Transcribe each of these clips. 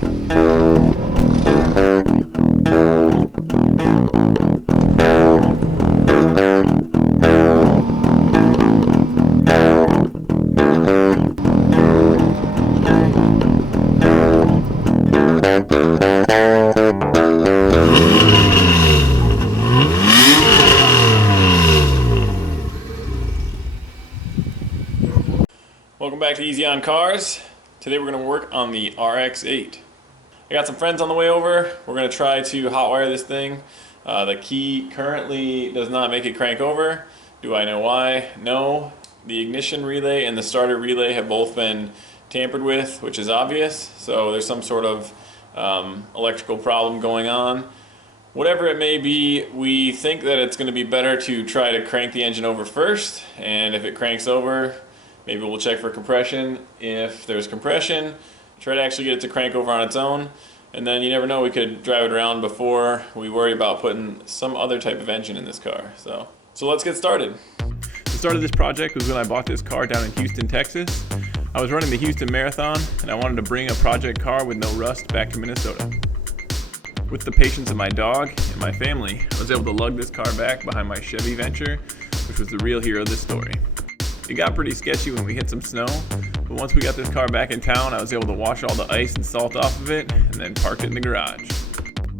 Welcome back to Easy on Cars. Today we're going to work on the RX-8. I got some friends on the way over. We're going to try to hotwire this thing. The key currently does not make it crank over. Do I know why? No. The ignition relay and the starter relay have both been tampered with, which is obvious. So there's some sort of electrical problem going on. Whatever it may be, we think that it's going to be better to try to crank the engine over first, and if it cranks over, maybe we'll check for compression. If there's compression, try to actually get it to crank over on its own. And then you never know, we could drive it around before we worry about putting some other type of engine in this car. So let's get started. The start of this project was when I bought this car down in Houston, Texas. I was running the Houston Marathon and I wanted to bring a project car with no rust back to Minnesota. With the patience of my dog and my family, I was able to lug this car back behind my Chevy Venture, which was the real hero of this story. It got pretty sketchy when we hit some snow, but once we got this car back in town, I was able to wash all the ice and salt off of it and then parked it in the garage.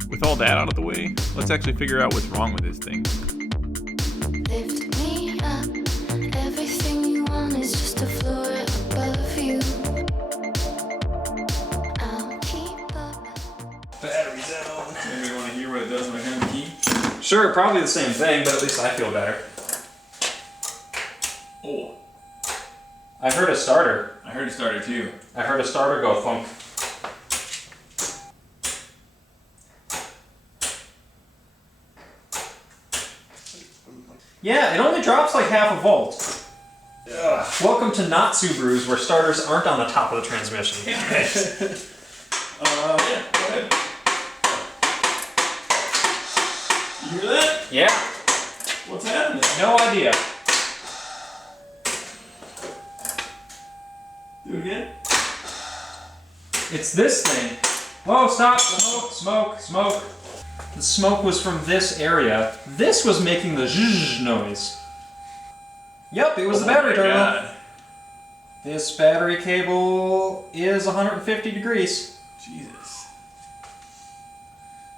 With all that out of the way, let's actually figure out what's wrong with this thing. Lift me up, everything you want is just a floor above you. I'll keep up. Battery's out. Maybe you want to hear what it does when I turn the key? Sure, probably the same thing, but at least I feel better. Oh, I heard a starter. I heard a starter too. I heard a starter go thunk. Yeah, it only drops like half a volt. Ugh. Welcome to not Subarus, where starters aren't on the top of the transmission. Yeah, go ahead. You hear that? Yeah, What's happening? no idea. Do it again? It's this thing. Whoa, stop! Smoke, smoke, smoke. The smoke was from this area. This was making the zzzz noise. Yep, it was the battery terminal. God. This battery cable is 150 degrees. Jesus.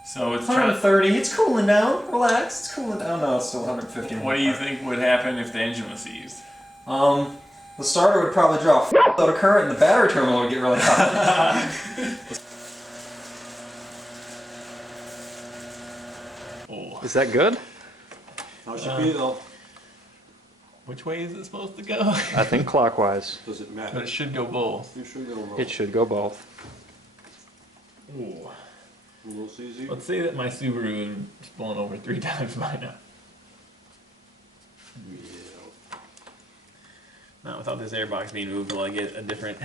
So it's 130, it's cooling down. Relax, it's cooling down. No, it's still 150. What do you think would happen if the engine was seized? The starter would probably draw a load of current and the battery terminal would get really hot. Oh. Is that good? How's you feel? Which way is it supposed to go? I think clockwise. Does it matter? But it should go both. You should go roll. It should go both. Ooh. A little easy. Let's say that my Subaru is blown over 3 times by now. Yeah. Not without this airbox being moved, will I get a different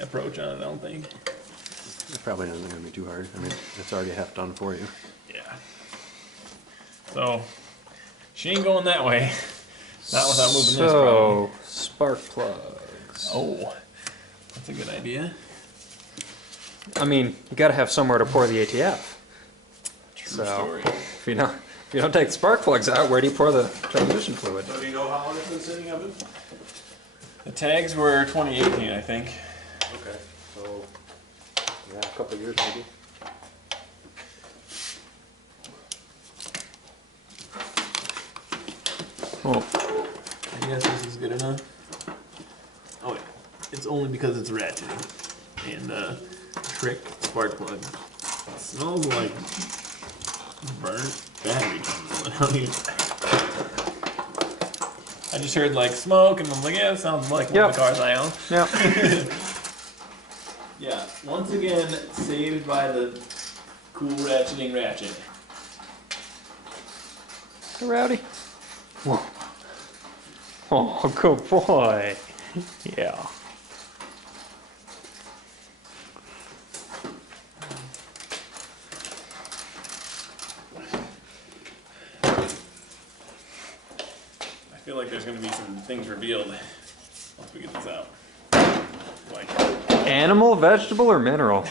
approach on it, I don't think. It probably isn't going to be too hard. I mean, it's already half done for you. Yeah. So, she ain't going that way. Not without moving this problem. So, spark plugs. Oh, that's a good idea. I mean, you got to have somewhere to pour the ATF. True story. If you don't take the spark plugs out, where do you pour the transmission fluid? So do you know how long it's been sitting of it? The tags were 2018, I think. Okay, so Yeah, a couple of years maybe. Oh. I guess this is good enough. Oh, wait. It's only because it's ratcheting. And, trick spark plug. It smells like burnt battery terminal. I just heard like smoke and I'm like, yeah, it sounds like one of the cars I own. Yeah. Yeah, once again, saved by the cool ratcheting ratchet. Hey, Rowdy. Whoa. Oh, good boy. Yeah. I feel like there's going to be some things revealed once we get this out. Like Animal, vegetable, or mineral? All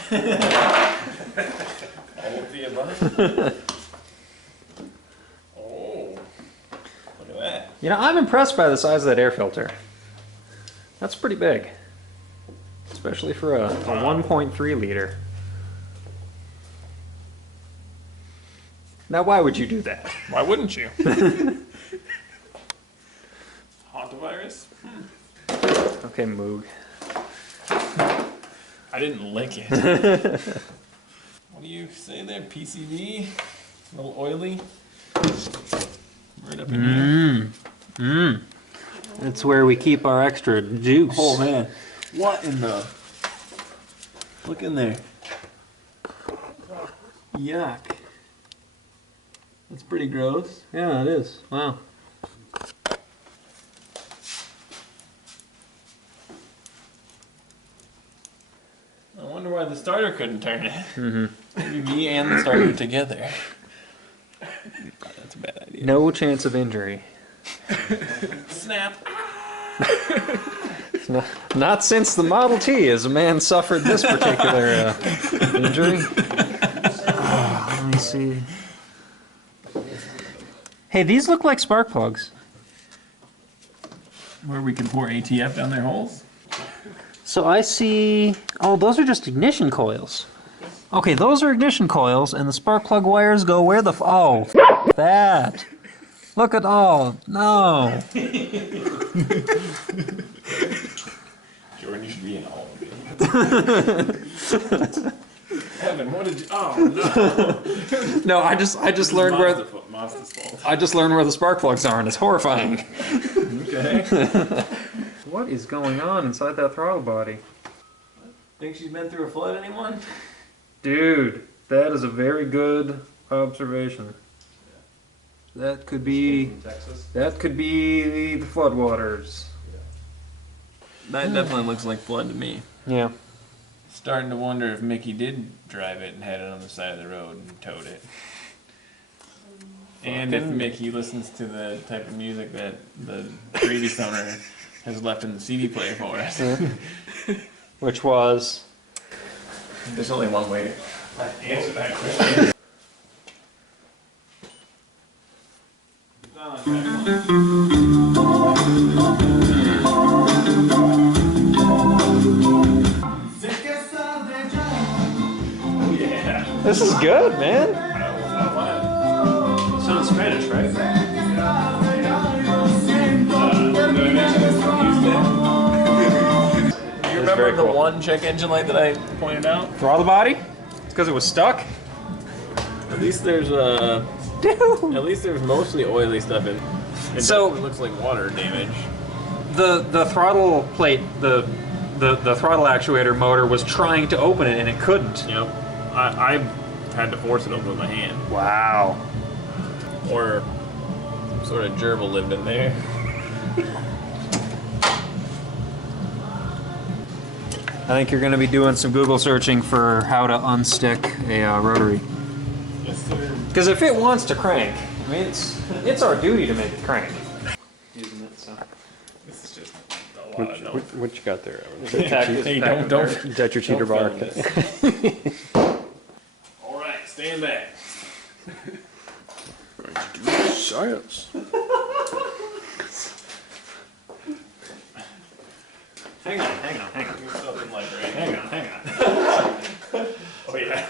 of the above. Oh, look at that. You know, I'm impressed by the size of that air filter. That's pretty big. Especially for a 1.3 liter. Now, why would you do that? Why wouldn't you? Hantavirus? Okay, Moog. I didn't lick it. What do you say there? PCB? A little oily? Right up in here. That's where we keep our extra juice. Oh man, what in the? Look in there. Yuck. That's pretty gross. Yeah, it is. Wow. I wonder why the starter couldn't turn it. Maybe me and the starter together. That's a bad idea. No chance of injury. Snap. Not since the Model T has a man suffered this particular injury. Let me see. Hey, these look like spark plugs. Where we can pour ATF down their holes? So I see. Oh, those are just ignition coils. Okay, those are ignition coils, and the spark plug wires go where the. Oh, that. Look at all. No. Jordan, you should be in all of it. Evan, what did you? Oh no! No, I just learned where. Mazda's fault. I just learned where the spark plugs are, and it's horrifying. Okay. What is going on inside that throttle body? Think she's been through a flood, anyone? Dude, that is a very good observation. That could be. Texas. That could be the floodwaters. That definitely looks like flood to me. Yeah. Starting to wonder if Mickey did drive it and had it on the side of the road and towed it. And if Mickey listens to the type of music that the previous owner has left in the CD player for us. Which was. There's only one way to answer that question. Yeah. This is good, man. It's not Spanish, right? Did I mention this from Houston? You remember very the cool. one check engine light that I pointed out? Throttle body? It's because it was stuck? At least there's Dude. at least there's mostly oily stuff in. It So- definitely looks like water damage. The throttle plate, the throttle actuator motor was trying to open it and it couldn't. Yep. I had to force it open with my hand. Wow. Or some sort of gerbil lived in there. I think you're going to be doing some Google searching for how to unstick a rotary. Yes, sir. Because if it wants to crank, I mean, it's our duty to make it crank. Using it, so. This is just a lot of notes. What you got there, Evan? Hey, don't. Is that your cheater bar? film this. All right, stand back. Science. Hang on. Something like right. Hang on. Oh yeah.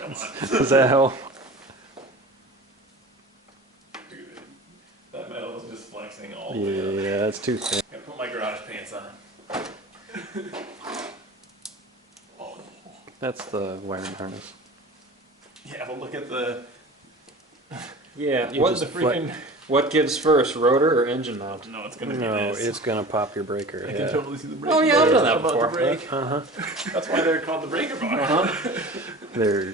Come on, Does that help? dude. That metal is just flexing all the way up. Yeah, that's too thin. Gotta put my garage pants on. Oh. That's the wiring harness. Yeah, but look at the. Yeah, You what, just freaking. what gives first, rotor or engine mount? No, it's gonna No, be this. it's gonna pop your breaker. I Yeah. can totally see the brake. Oh, yeah, I've done that About before. the brake. Uh-huh. That's why they're called the breaker bar. They're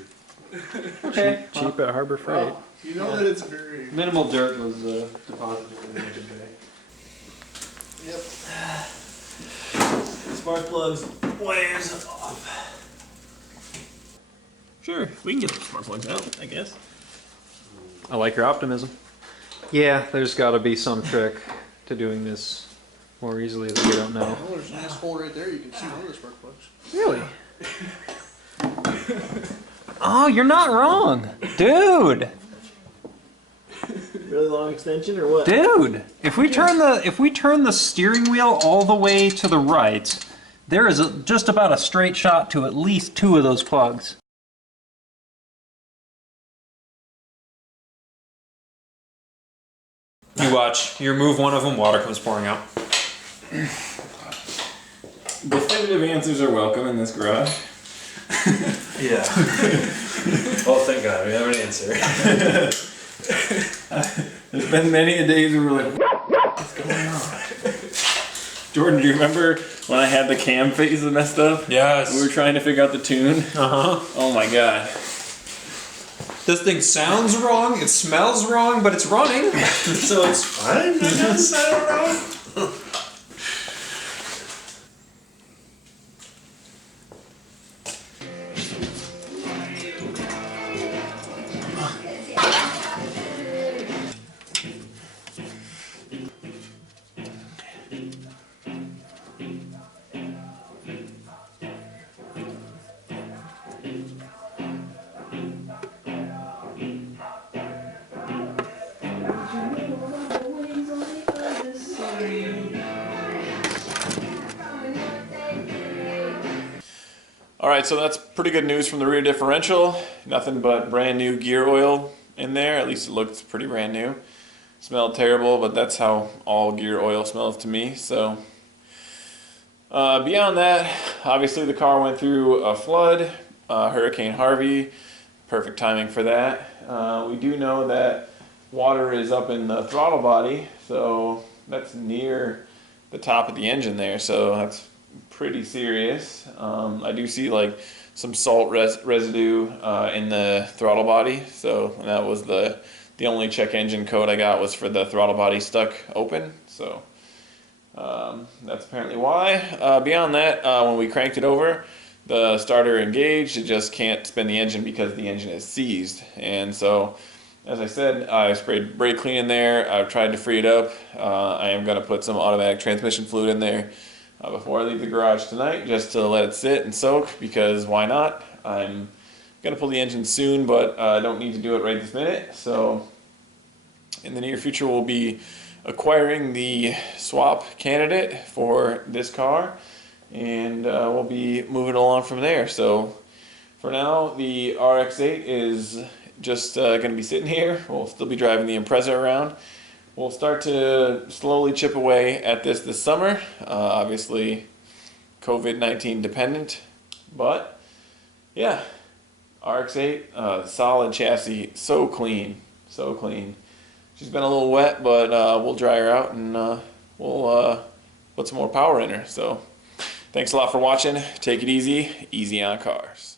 Okay. cheap at Harbor Freight. You know that it's very. Minimal dirt was deposited in the engine bay. Yep. Spark plugs, wires off. Sure, we can get the spark plugs out, I guess. I like your optimism. Yeah, there's got to be some trick to doing this more easily that we don't know. Oh, there's a nice hole right there. You can see one of the spark plugs. Really? Oh, you're not wrong, dude. Really long extension or what? Dude, if we turn the steering wheel all the way to the right, there is just about a straight shot to at least 2 of those plugs. You watch. You remove one of them, water comes pouring out. Definitive answers are welcome in this garage. Yeah. Oh, thank God, we have an answer. There's been many a days where we're like, what's going on? Jordan, do you remember when I had the cam phase messed up? Yes. We were trying to figure out the tune. Uh-huh. Oh my god. This thing sounds wrong, it smells wrong, but it's running. So it's fine, I guess. I don't know. Alright, so that's pretty good news from the rear differential. Nothing but brand new gear oil in there. At least it looks pretty brand new. Smelled terrible, but that's how all gear oil smells to me. So beyond that, obviously the car went through a flood, Hurricane Harvey. Perfect timing for that. We do know that water is up in the throttle body, so that's near the top of the engine there, so that's pretty serious. I do see like some salt residue in the throttle body, so that was the only check engine code I got was for the throttle body stuck open, so that's apparently why. Beyond that, when we cranked it over, the starter engaged, it just can't spin the engine because the engine is seized. And so, as I said, I sprayed brake clean in there. I've tried to free it up. I am going to put some automatic transmission fluid in there before I leave the garage tonight, just to let it sit and soak, because why not? I'm going to pull the engine soon, but I don't need to do it right this minute. So in the near future, we'll be acquiring the swap candidate for this car, and we'll be moving along from there. So for now, the RX-8 is just going to be sitting here. We'll still be driving the Impreza around. We'll start to slowly chip away at this summer. Obviously, COVID-19 dependent, but yeah, RX-8, solid chassis, so clean, so clean. She's been a little wet, but we'll dry her out and we'll put some more power in her. So thanks a lot for watching. Take it easy. Easy on cars.